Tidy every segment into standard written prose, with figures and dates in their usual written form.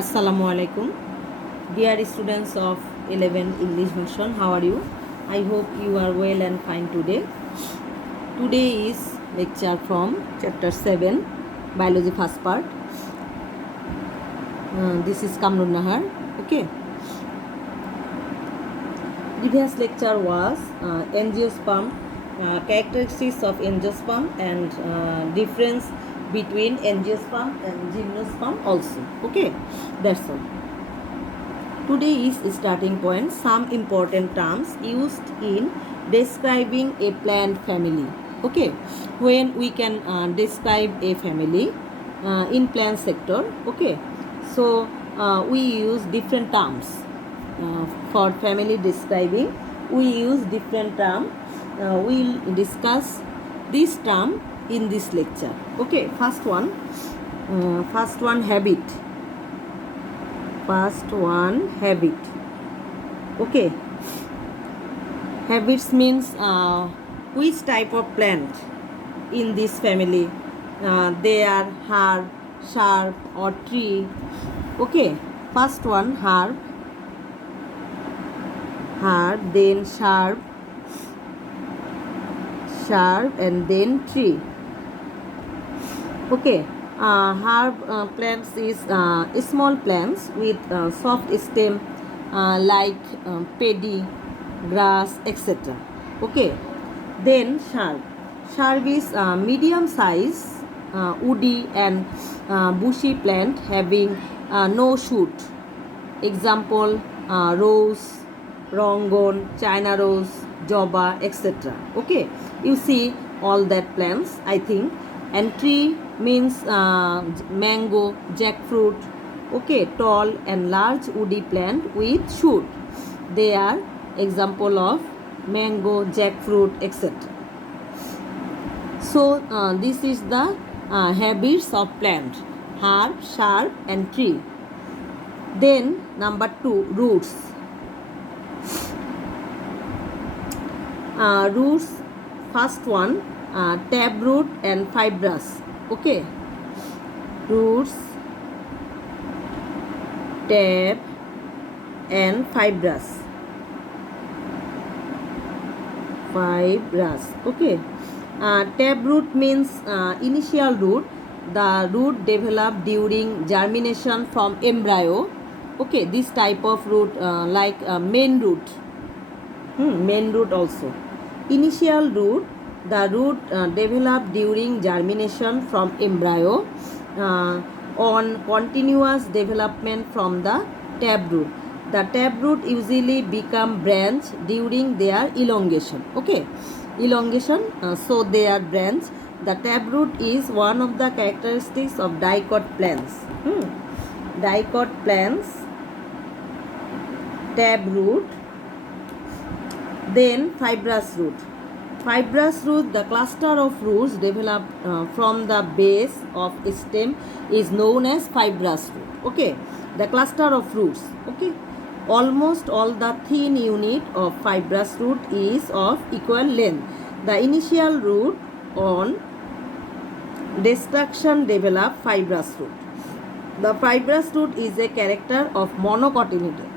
Assalamu alaikum. Dear students of 11 English version, how are you? I hope you are well and fine today. Today is lecture from chapter 7, biology first part. This is Kamrun Nahar. Okay. Previous lecture was angiosperm, characteristics of angiosperm and difference between angiosperm and gymnosperm also. Okay. That's all. Today is starting point, some important terms used in describing a plant family. Okay, when we can describe a family in plant sector. Okay, so we use different terms for family describing. We use different term. We'll discuss this term in this lecture. Okay, first one habit. First one habit. Okay, habits means which type of plant in this family they are herb, shrub or tree. Okay, first one herb, then shrub and then tree. Okay, herb plants is small plants with soft stem like paddy, grass, etc. Okay, then shrub is medium size woody and bushy plant having no shoot. Example rose, rongon, china rose, jaba, etc. Okay, you see all that plants, I think. And tree means mango, jackfruit. Okay, tall and large woody plant with shoot. They are example of mango, jackfruit, etc. So this is the habits of plant: herb, shrub and tree. Then number 2, roots. Roots, first one taproot and fibrous. Okay, roots, tab and fibrous. Okay, taproot means initial root. The root developed during germination from embryo. Okay, this type of root like main root. Main root also. Initial root, the root developed during germination from embryo on continuous development from the taproot. The taproot usually become branch during their elongation. Okay, elongation, so they are branch. The taproot is one of the characteristics of dicot plants. Dicot plants, taproot. Then fibrous root. Fibrous root, the cluster of roots developed from the base of stem is known as fibrous root. Okay, the cluster of roots. Okay, almost all the thin unit of fibrous root is of equal length. The initial root on destruction develop fibrous root. The fibrous root is a character of monocotyledon.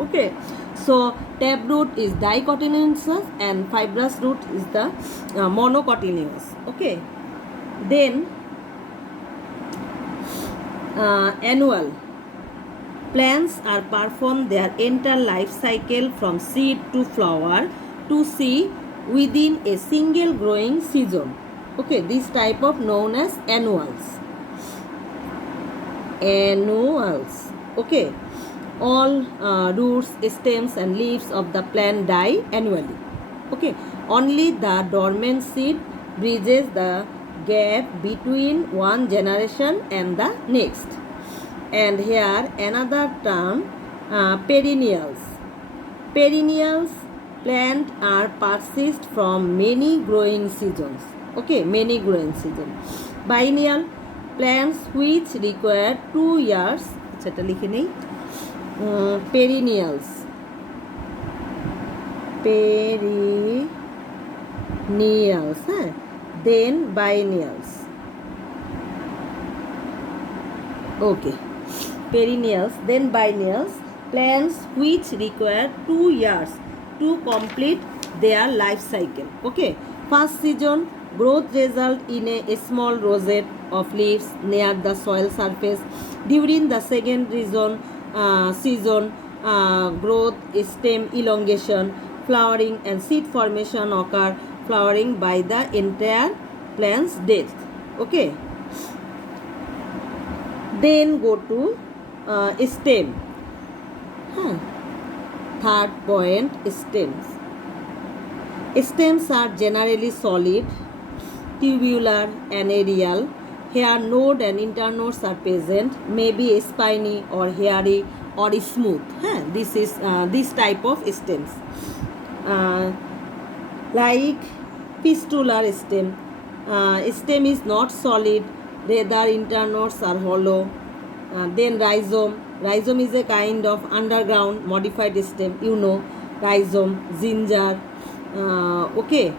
Okay, so taproot is dicotyledonous and fibrous root is the monocotyledonous. Okay, then annual. Plants are perform their entire life cycle from seed to flower to see within a single growing season. Okay, this type of known as annuals. Annuals. Okay, all roots, stems and leaves of the plant die annually. Okay, only the dormant seed bridges the gap between one generation and the next. And here another term, perennials. Perennials plant are persist from many growing seasons. Okay, many growing seasons. Biennial plants which require 2 years. সেটা লিখে নেই. Perennials. Then biennials. Okay, perennials, then biennials, plants which require 2 years to complete their life cycle. Okay, first season growth result in a small rosette of leaves near the soil surface. During the second season, growth, stem elongation, flowering and seed formation occur. Flowering by the entire plant's death. Okay. Then go to stem. Third point, stems. Stems are generally solid, tubular and aerial. Here node and internodes are present, may be spiny or hairy or smooth. This is this type of stems. Like fistular stem. Stem is not solid, rather internodes are hollow. Then rhizome. Rhizome is a kind of underground modified stem. You know, rhizome, ginger. Okay.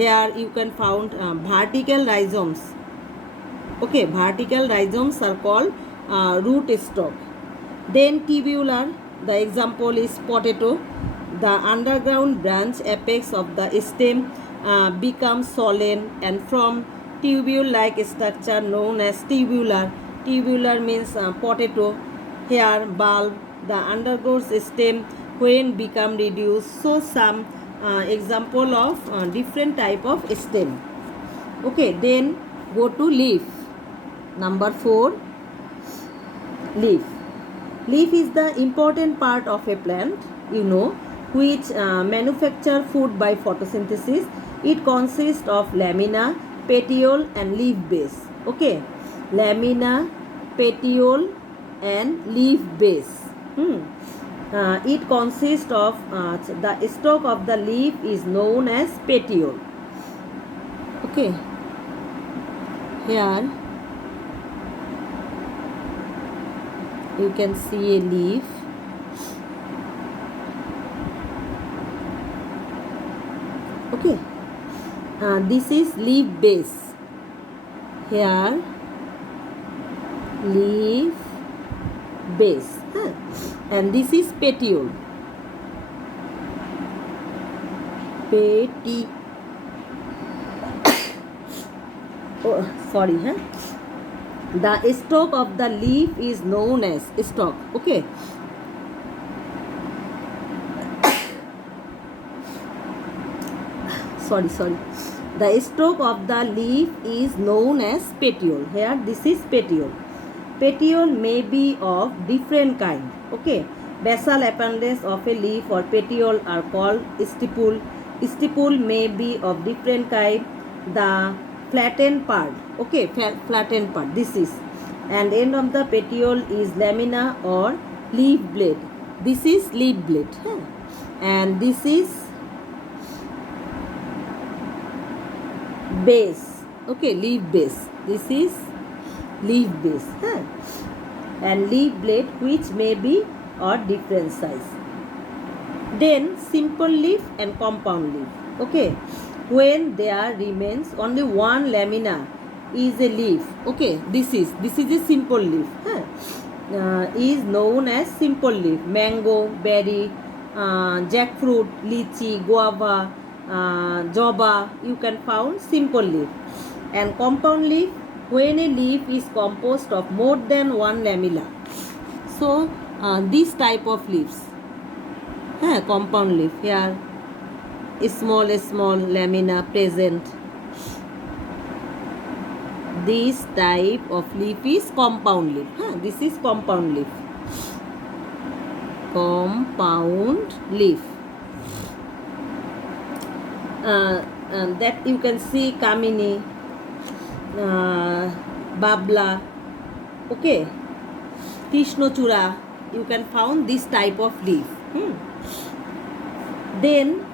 Here you can find vertical rhizomes. Okay, vertical rhizomes are called root stock. Then tubular. The example is potato. The underground branch apex of the stem becomes swollen and from tubule-like structure known as tubular. Tubular means potato. Here bulb. The undergoes stem when become reduced. So some example of different type of stem. Okay, then go to leaf. Number 4, leaf. Leaf is the important part of a plant, you know, which manufacture food by photosynthesis. It consists of lamina, petiole and leaf base. Okay, lamina, petiole and leaf base. It consists of the stalk of the leaf is known as petiole. Okay, here you can see a leaf. Okay, this is leaf base. Here leaf base, and this is petiole. The stalk of the leaf is known as stalk. Okay. sorry. The stalk of the leaf is known as petiole. Here this is petiole. Petiole may be of different kind. Okay. Basal appendage of a leaf or petiole are called stipule. Stipule may be of different kind. The flattened part. Okay, flattened part. This is. And end of the petiole is lamina or leaf blade. This is leaf blade. And this is base. Okay, leaf base. This is leaf base. And leaf blade which may be or different size. Then simple leaf and compound leaf. Okay, when there remains only one lamina is a leaf. Okay, this is a simple leaf. Is known as simple leaf. Mango, berry, jackfruit, lychee, guava, java, you can find simple leaf. And compound leaf, when a leaf is composed of more than one lamella. So this type of leaves, compound leaf. Here small lamina present. This type of leaf is compound leaf. This is compound leaf. Compound leaf. That you can see kamini, babla. Okay, Krishnochura. You can find this type of leaf. Then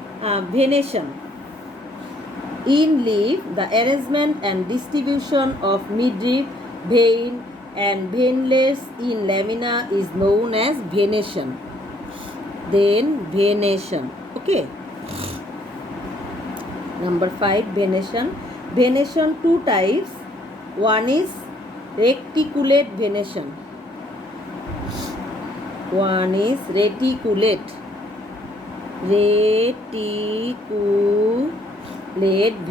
venation. In leaf, the arrangement and distribution of midrib, vein and veinlets in lamina is known as venation. Then venation. Okay. Number 5, venation. Venation 2 types. One is reticulate venation. One is reticulate. Reticulate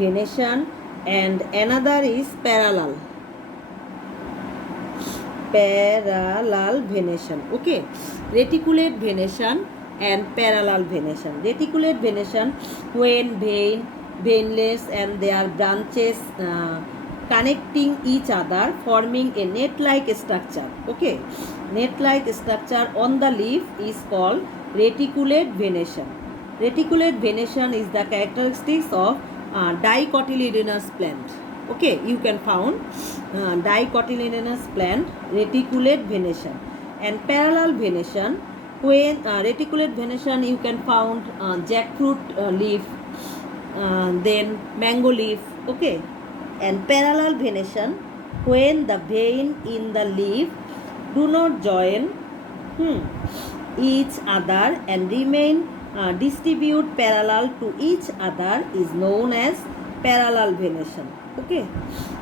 venation, and another is parallel. Parallel venation. Okay, reticulate venation and parallel venation. Reticulate venation, when veinless and their branches connecting each other, forming a net-like structure. Okay, net-like structure on the leaf is called reticulate venation. Reticulate venation is the characteristics of dicotyledonous plant. Okay, you can found dicotyledonous plant, reticulate venation. And parallel venation, when reticulate venation you can found jackfruit leaf, then mango leaf. Okay, and parallel venation, when the vein in the leaf do not join each other and remain distribute parallel to each other, is known as parallel venation. Okay,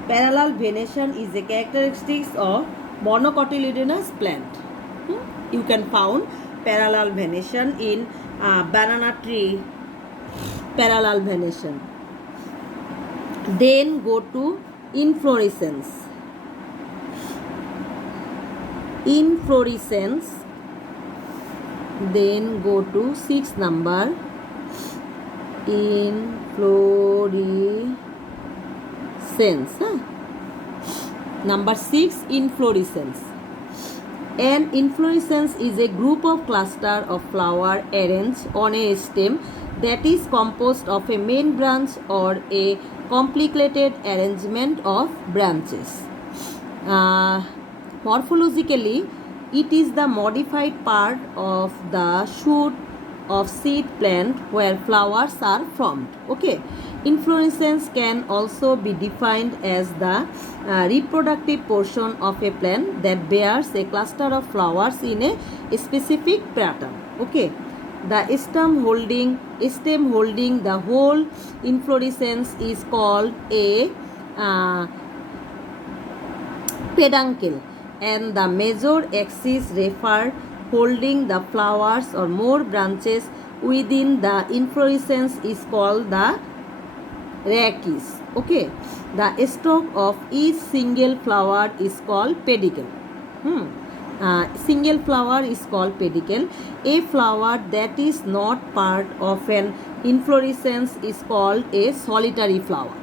parallel venation is a characteristics of monocotyledonous plant. You can found parallel venation in banana tree, parallel venation. Then go to inflorescence. Then go to 6 number, inflorescence. Number 6, inflorescence. An inflorescence is a group of cluster of flower arranged on a stem that is composed of a main branch or a complicated arrangement of branches. Morphologically, it is the modified part of the shoot of seed plant where flowers are formed. Okay, inflorescence can also be defined as the reproductive portion of a plant that bears a cluster of flowers in a specific pattern. Okay, the stem holding the whole inflorescence is called a peduncle, and the major axis referred holding the flowers or more branches within the inflorescence is called the rachis. Okay, the stalk of each single flower is called pedicel. Single flower is called pedicel. A flower that is not part of an inflorescence is called a solitary flower.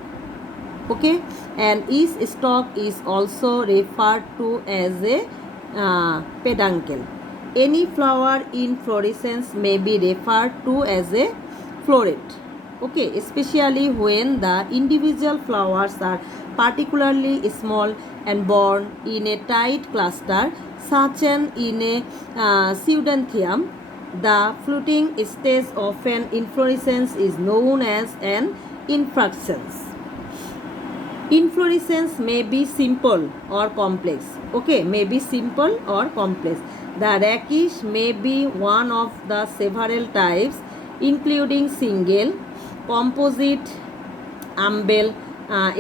Okay, and each stalk is also referred to as a peduncle. Any flower inflorescence may be referred to as a floret. Okay, especially when the individual flowers are particularly small and born in a tight cluster, such as in a pseudanthium. The fruiting stage of an inflorescence is known as an inflorescence. Inflorescence may be simple or complex. Okay, may be simple or complex. The rachish may be one of the several types, including single, composite, umbel,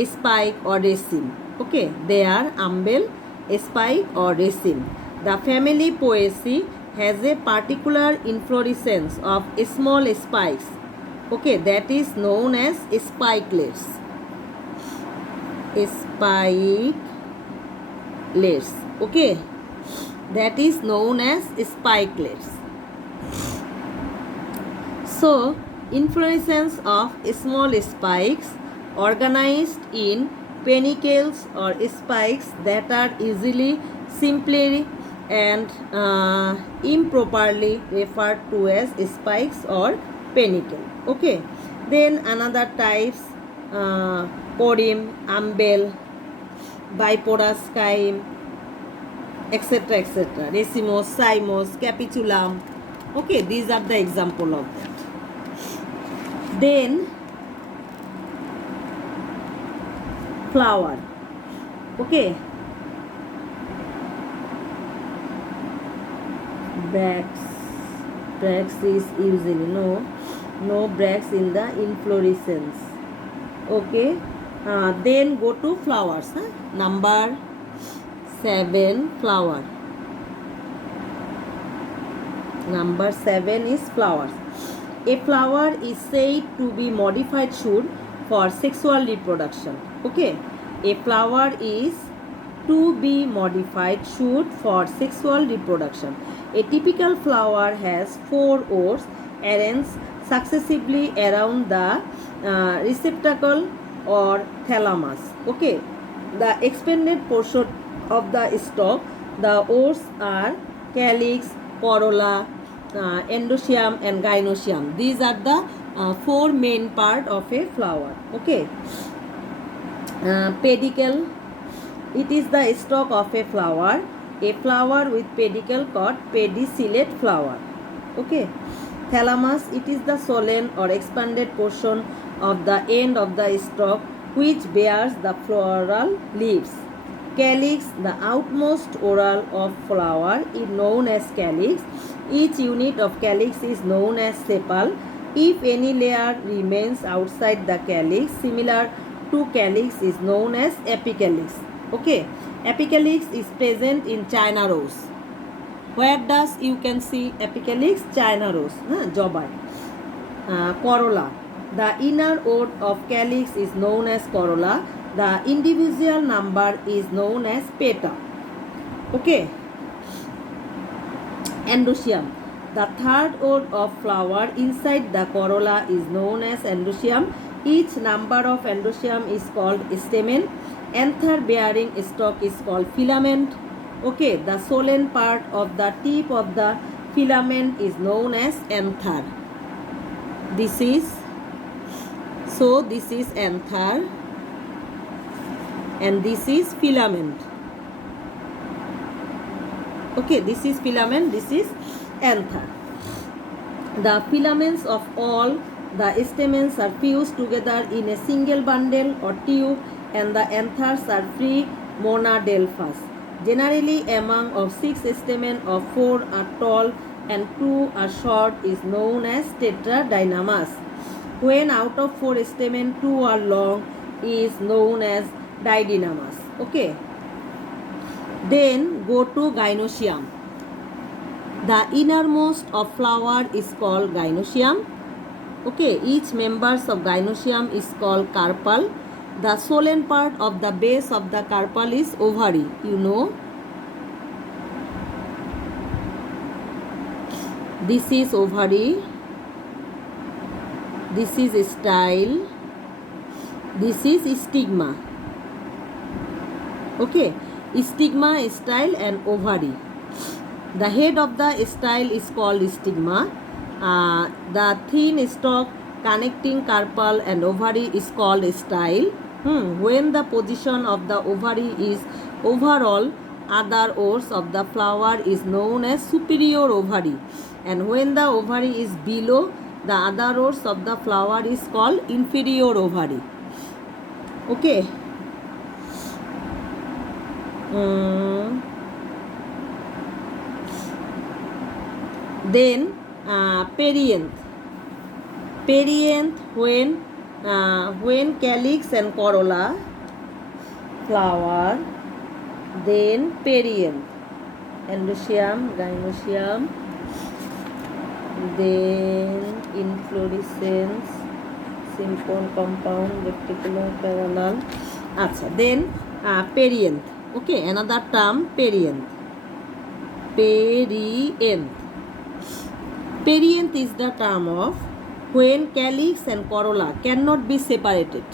spike or raceme. Okay, they are umbel, spike or raceme. The family Poaceae has a particular inflorescence of small spikes. Okay, that is known as spikelets. Spikelets. Okay, that is known as spikelets. So, inflorescence of small spikes organized in panicles or spikes that are easily, simply and improperly referred to as spikes or panicle. Okay, then another types, corym, umbel, biporous chyme, etc., etc., racemose, cymose, capitulum. Okay, these are the example of that. Then flower. Okay, bracts is usually no bracts in the inflorescence. Okay, then go to flowers. Number 7, flower. Number 7 is flowers. A flower is said to be modified shoot for sexual reproduction. Okay, a flower is to be modified shoot for sexual reproduction. A typical flower has 4 oars arranged successively around the receptacle or thalamus. Okay, the expanded portion of the stalk, the oars are calyx, corolla, endoecium and gynoecium. These are the 4 main part of a flower. Okay, pedicle, it is the stalk of a flower. A flower with pedicle called pedicellate flower. Okay, thalamus, it is the solen or expanded portion of the end of the stalk which bears the floral leaves. Calyx, the outmost oral of flower, is known as calyx. Each unit of calyx is known as sepal. If any layer remains outside the calyx, similar to calyx, is known as apicalyx. Okay, apicalyx is present in China rose. Where does you can see apicalyx? China rose, jobai. Corolla, the inner ode of calyx is known as corolla. The individual number is known as peta. Okay. Endoecium, the third ode of flower inside the corolla is known as endoecium. Each number of endoecium is called stamen. Anther bearing stalk is called filament. Okay, the solen part of the tip of the filament is known as anther. This is anther and this is filament. Okay, this is filament, this is anther. The filaments of all the stamens are fused together in a single bundle or tube, and the anthers are free monadelphous. Generally, among of 6 stamens of 4 are tall and 2 are short is known as tetradynamus. When out of 4 stamens 2 are long is known as didynamus. Okay. Then go to gynoecium. The innermost of flower is called gynoecium. Okay, each members of gynoecium is called carpel. The solen part of the base of the carpel is ovary. You know, this is ovary. This is style. This is stigma. Okay, stigma, style and ovary. The head of the style is called stigma. The thin stalk connecting carpel and ovary is called style. When the position of the ovary is overall other oars of the flower is known as superior ovary, and when the ovary is below the other oars of the flower is called inferior ovary. Okay. Then perianth. Perianth, when calyx and corolla flower, then perianth. Endoecium, gynoecium, then inflorescence, sympone compound, reticulum parallel. Then perianth. Okay, another term, perianth. Perianth. Perianth is the term of when calyx and corolla cannot be separated.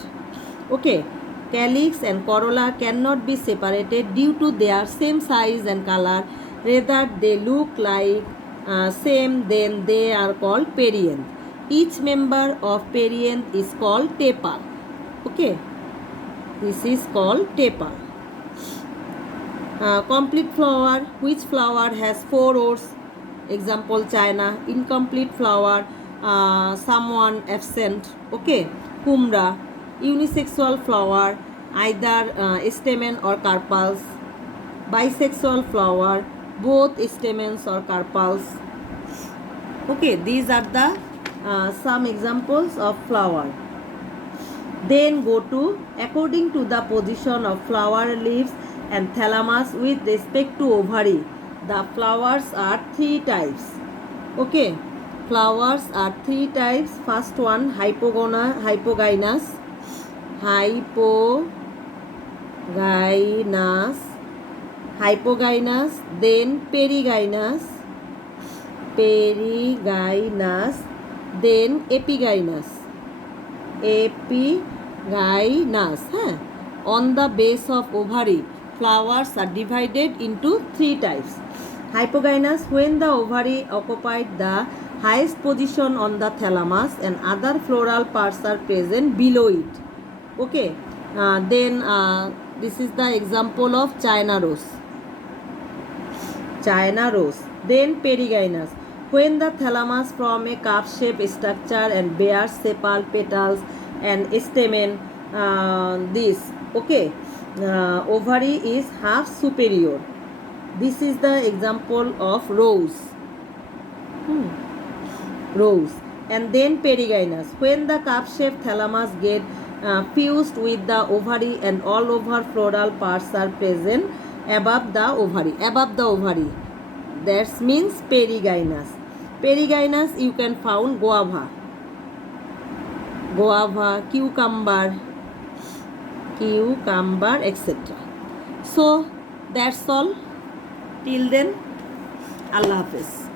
Okay, calyx and corolla cannot be separated due to their same size and color. Rather, they look like same, then they are called perianth. Each member of perianth is called tepal. Okay, this is called tepal. Complete flower, which flower has 4 oars? Example, China. Incomplete flower, someone absent. Okay, Kumra. Unisexual flower, either stamen or carpels. Bisexual flower, both stamens or carpels. Okay, these are the some examples of flower. Then go to according to the position of flower leaves and thalamus with respect to ovary. The flowers are 3 types. Okay, flowers are three types. First one, hypogynous, hypogynous, hypogynous, then perigynous, perigynous, then epigynous, epigynous. Huh? On the base of ovary, flowers are divided into three types. Hypogynous, when the ovary occupied the highest position on the thalamus and other floral parts are present below it. Okay, then this is the example of China rose. China rose. Then perigynous, when the thalamus form a cup-shaped structure and bears sepal, petals and stamen. This, okay, ovary is half superior. This is the example of rose. Rose. And then perigynous, when the cup-shaped thalamus get fused with the ovary and all over floral parts are present above the ovary. Above the ovary. That means perigynous. Perigynous you can found guava, cucumber, etc. So that's all. Till then, Allah Hafiz.